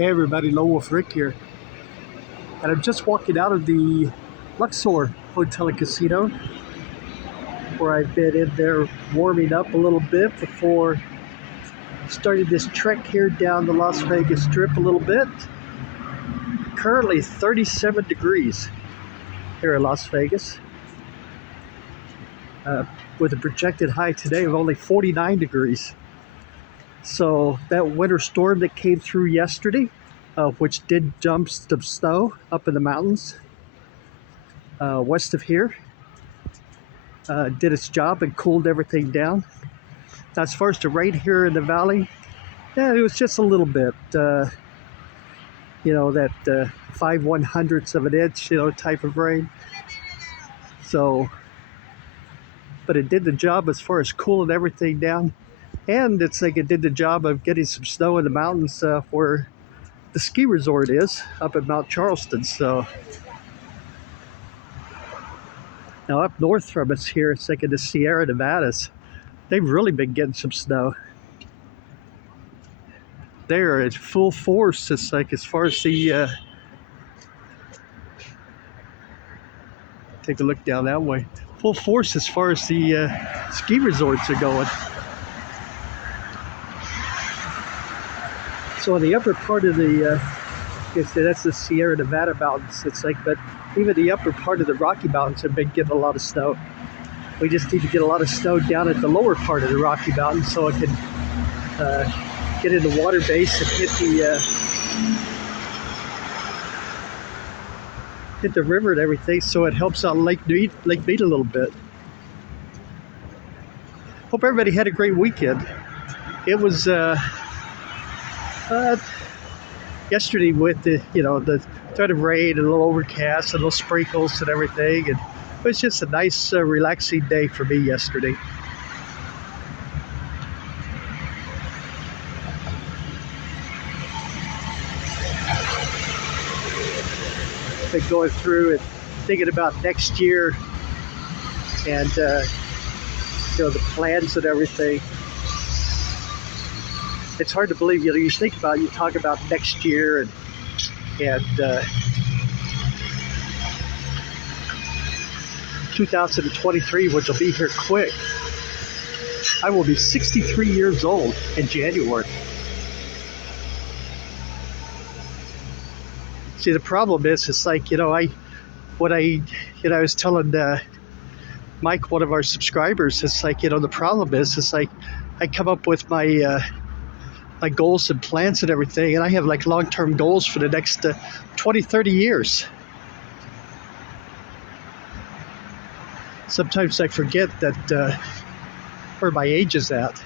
Hey everybody, Lone Wolf Rick here, and I'm just walking out of the Luxor Hotel and Casino, where I've been in there warming up a little bit before starting this trek here down the Las Vegas Strip a little bit. Currently 37 degrees here in Las Vegas, with a projected high today of only 49 degrees. So that winter storm that came through yesterday, which did dump some snow up in the mountains west of here, did its job and cooled everything down. Now, as far as the rain here in the valley, yeah, it was just a little bit, that 5/100ths of an inch, type of rain. So, but it did the job as far as cooling everything down. And it's like it did the job of getting some snow in the mountains where the ski resort is, up at Mount Charleston. So now up north from us here, it's like in the Sierra Nevadas, they've really been getting some snow. They're at full force. It's like as far as the, take a look down that way, full force as far as the ski resorts are going. So on the upper part of the, that's the Sierra Nevada mountains. It's like, but even the upper part of the Rocky Mountains have been getting a lot of snow. We just need to get a lot of snow down at the lower part of the Rocky Mountains so it can get in the water base and hit the river and everything, so it helps out Lake Mead a little bit. Hope everybody had a great weekend. It was yesterday with the threat of rain and a little overcast and little sprinkles and everything, and it was just a nice relaxing day for me yesterday. Been going through and thinking about next year and the plans and everything. It's hard to believe, you think about, you talk about next year and 2023, which will be here quick. I will be 63 years old in January. See, the problem is, it's like, I was telling Mike, one of our subscribers, it's like, the problem is, it's like, I come up with my goals and plans and everything, and I have like long-term goals for the next 20, 30 years. Sometimes I forget that where my age is at,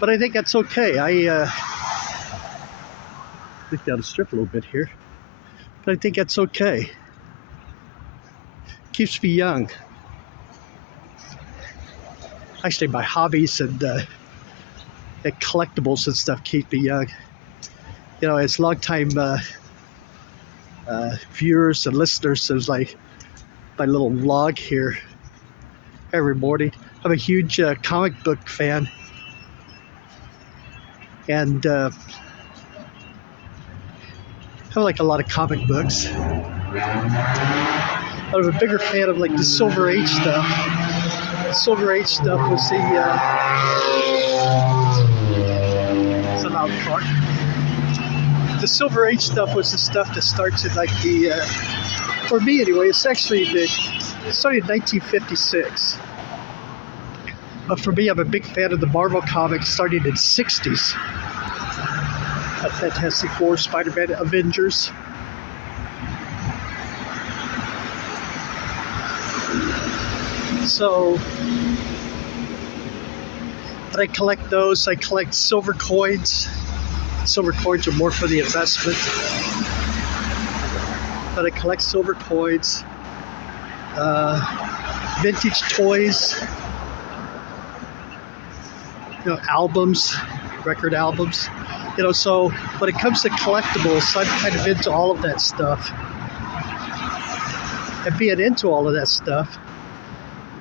But I think that's okay. I look down the strip a little bit here, but I think that's okay. Keeps me young. Actually, my hobbies and collectibles and stuff keep me young. As long-time viewers and listeners, there's like my little vlog here every morning. I'm a huge comic book fan, and I like a lot of comic books. I'm a bigger fan of like the Silver Age stuff. Silver Age stuff was the it's a loud car. The Silver Age stuff was the stuff that starts in like the for me anyway, it started in 1956. But for me, I'm a big fan of the Marvel comics starting in the 60s. Fantastic Four, Spider-Man, Avengers. So, but I collect those. I collect silver coins. Silver coins are more for the investment. But I collect silver coins, vintage toys, albums, record albums. So when it comes to collectibles, I'm kind of into all of that stuff. And being into all of that stuff,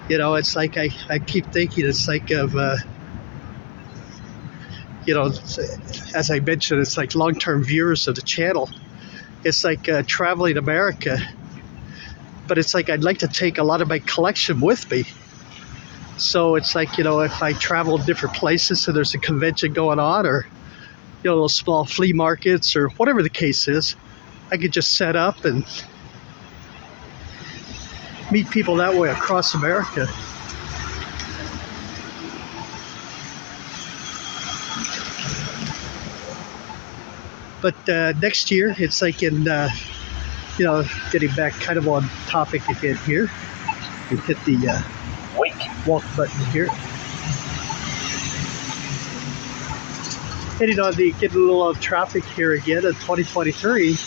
it's like I keep thinking, it's like of you know, as I mentioned, it's like long-term viewers of the channel. It's like traveling America, but it's like I'd like to take a lot of my collection with me. So it's like, if I travel different places, so there's a convention going on, or, little small flea markets, or whatever the case is, I could just set up and meet people that way across America. But next year, it's like getting back kind of on topic again here. You hit the walk button here. Getting a little on traffic here again in 2023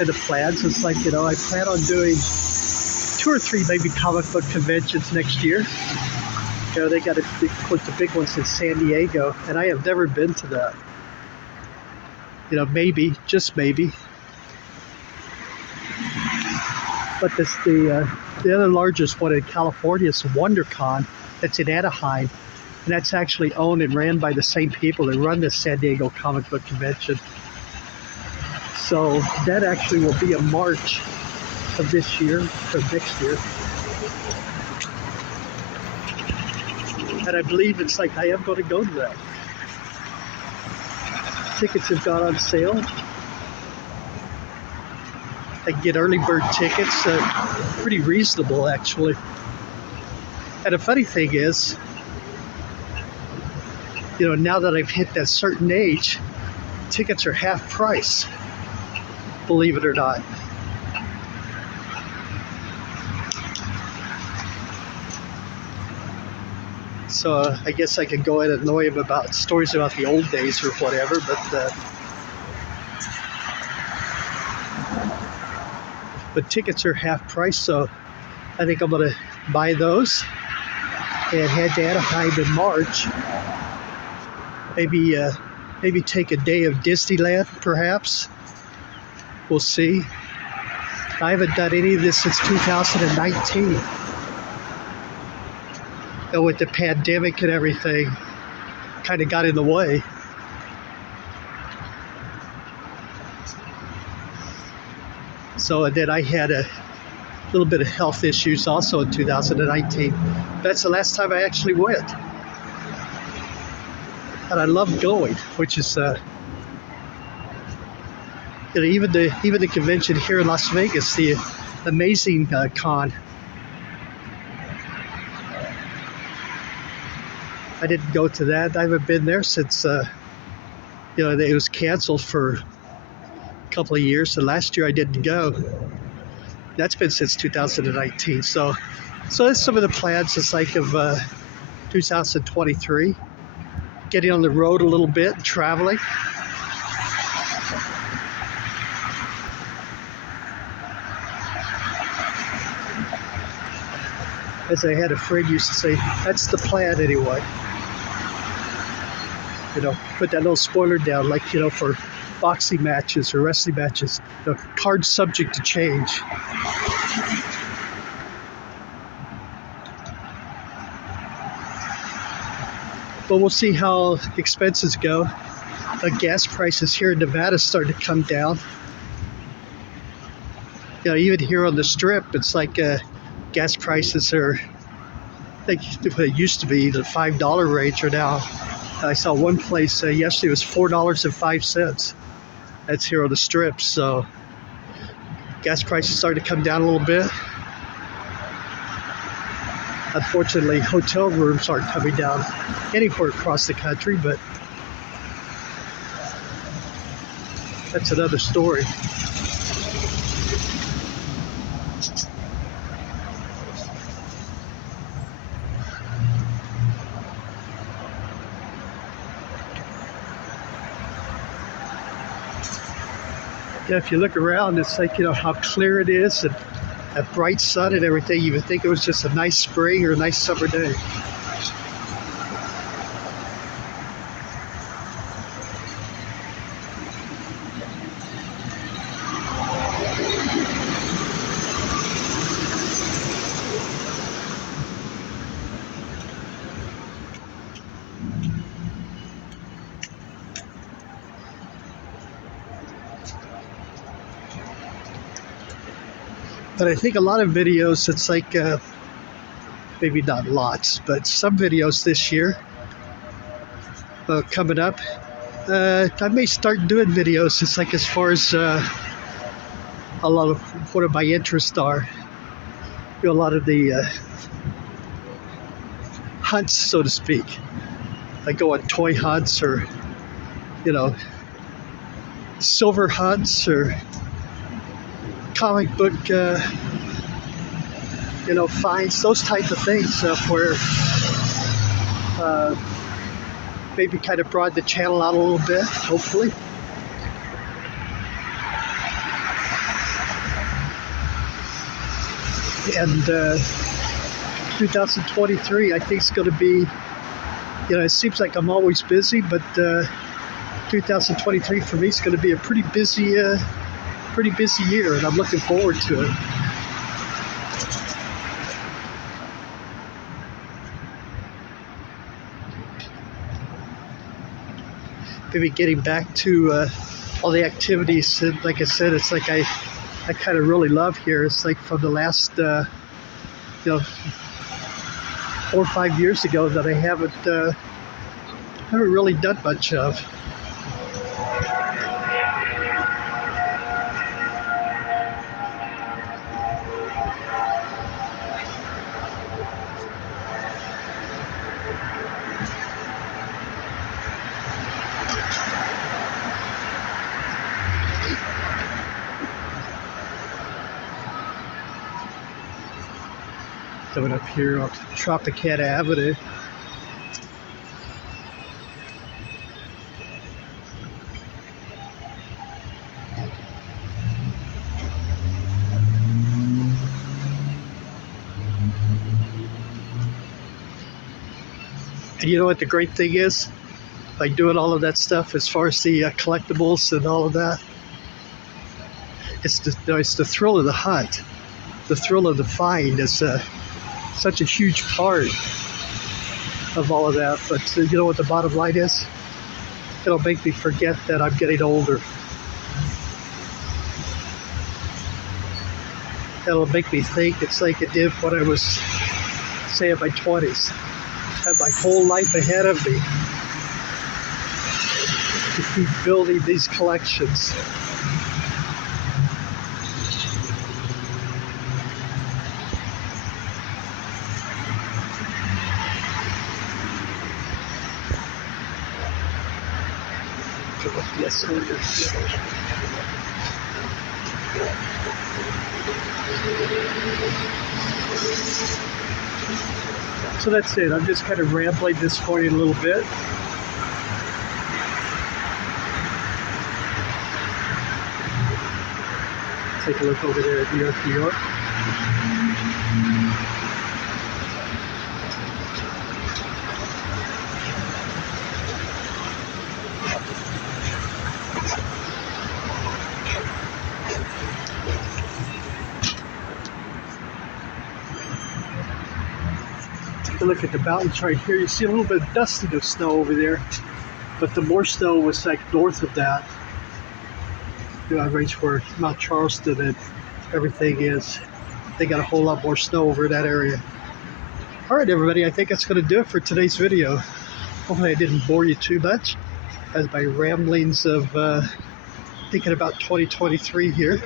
and the plans. It's like, I plan on doing 2 or 3 maybe comic book conventions next year. They got the big ones in San Diego, and I have never been to that. Maybe, just maybe. But the other largest one in California is WonderCon. That's in Anaheim, and that's actually owned and ran by the same people that run the San Diego Comic Book Convention. So that actually will be in March of this year, or next year. And I believe it's like I am going to go to that. Tickets have gone on sale. I can get early bird tickets, pretty reasonable actually. And the funny thing is, now that I've hit that certain age, tickets are half price, believe it or not. So I guess I could go in and annoy him about stories about the old days or whatever, but tickets are half price, so I think I'm going to buy those and head to Anaheim in March. Maybe take a day of Disneyland, perhaps. We'll see. I haven't done any of this since 2019. And with the pandemic and everything, kind of got in the way. So, and then I had a little bit of health issues also in 2019. That's the last time I actually went. And I love going, which is, even the convention here in Las Vegas, the Amazing Con. I didn't go to that. I haven't been there since, it was canceled for a couple of years. And last year I didn't go. That's been since 2019. So that's some of the plans. It's like of 2023. Getting on the road a little bit and traveling. As I had a friend used to say, that's the plan anyway. Put that little spoiler down, like, for boxing matches or wrestling matches, cards subject to change. But we'll see how expenses go. Gas prices here in Nevada starting to come down. Even here on the Strip, it's like gas prices are, they used to be the $5 range, or now I saw one place yesterday was $4.05. That's here on the Strip. So gas prices started to come down a little bit. Unfortunately, hotel rooms aren't coming down anywhere across the country, but that's another story. If you look around, it's like, how clear it is, and a bright sun and everything. You would think it was just a nice spring or a nice summer day. But I think a lot of videos, it's like, maybe not lots, but some videos this year coming up. I may start doing videos. It's like as far as a lot of what my interests are. A lot of the hunts, so to speak. I go on toy hunts or, silver hunts or comic book, finds, those type of things where maybe kind of broaden the channel out a little bit, hopefully. And 2023, I think, is going to be, it seems like I'm always busy, but 2023 for me is going to be a pretty busy year, and I'm looking forward to it. Maybe getting back to all the activities, and like I said, it's like I kind of really love here. It's like from the last 4 or 5 years ago that I haven't really done much of. Coming up here on Tropicana Avenue. And you know what the great thing is? Like doing all of that stuff as far as the collectibles and all of that. It's the thrill of the hunt. The thrill of the find is such a huge part of all of that. But you know what the bottom line is? It'll make me forget that I'm getting older. It'll make me think it's like it did when I was, say, in my 20s. I had my whole life ahead of me to keep building these collections. Yes, so that's it. I'm just kind of rambling this morning a little bit. Take a look over there at New York, New York. Take a look at the mountains right here. You see a little bit of dusting of snow over there, but the more snow was like north of that. Right where Mount Charleston and everything is. They got a whole lot more snow over that area. All right, everybody, I think that's going to do it for today's video. Hopefully I didn't bore you too much as my ramblings of thinking about 2023 here.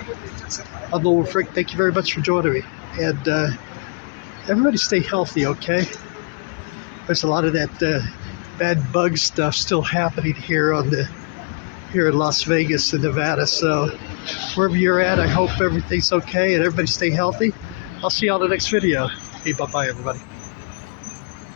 I'm Lowell Frick. Thank you very much for joining me. And everybody stay healthy, okay? There's a lot of that bad bug stuff still happening here in Las Vegas and Nevada. So wherever you're at, I hope everything's okay and everybody stay healthy. I'll see you on the next video. Hey, bye-bye, everybody.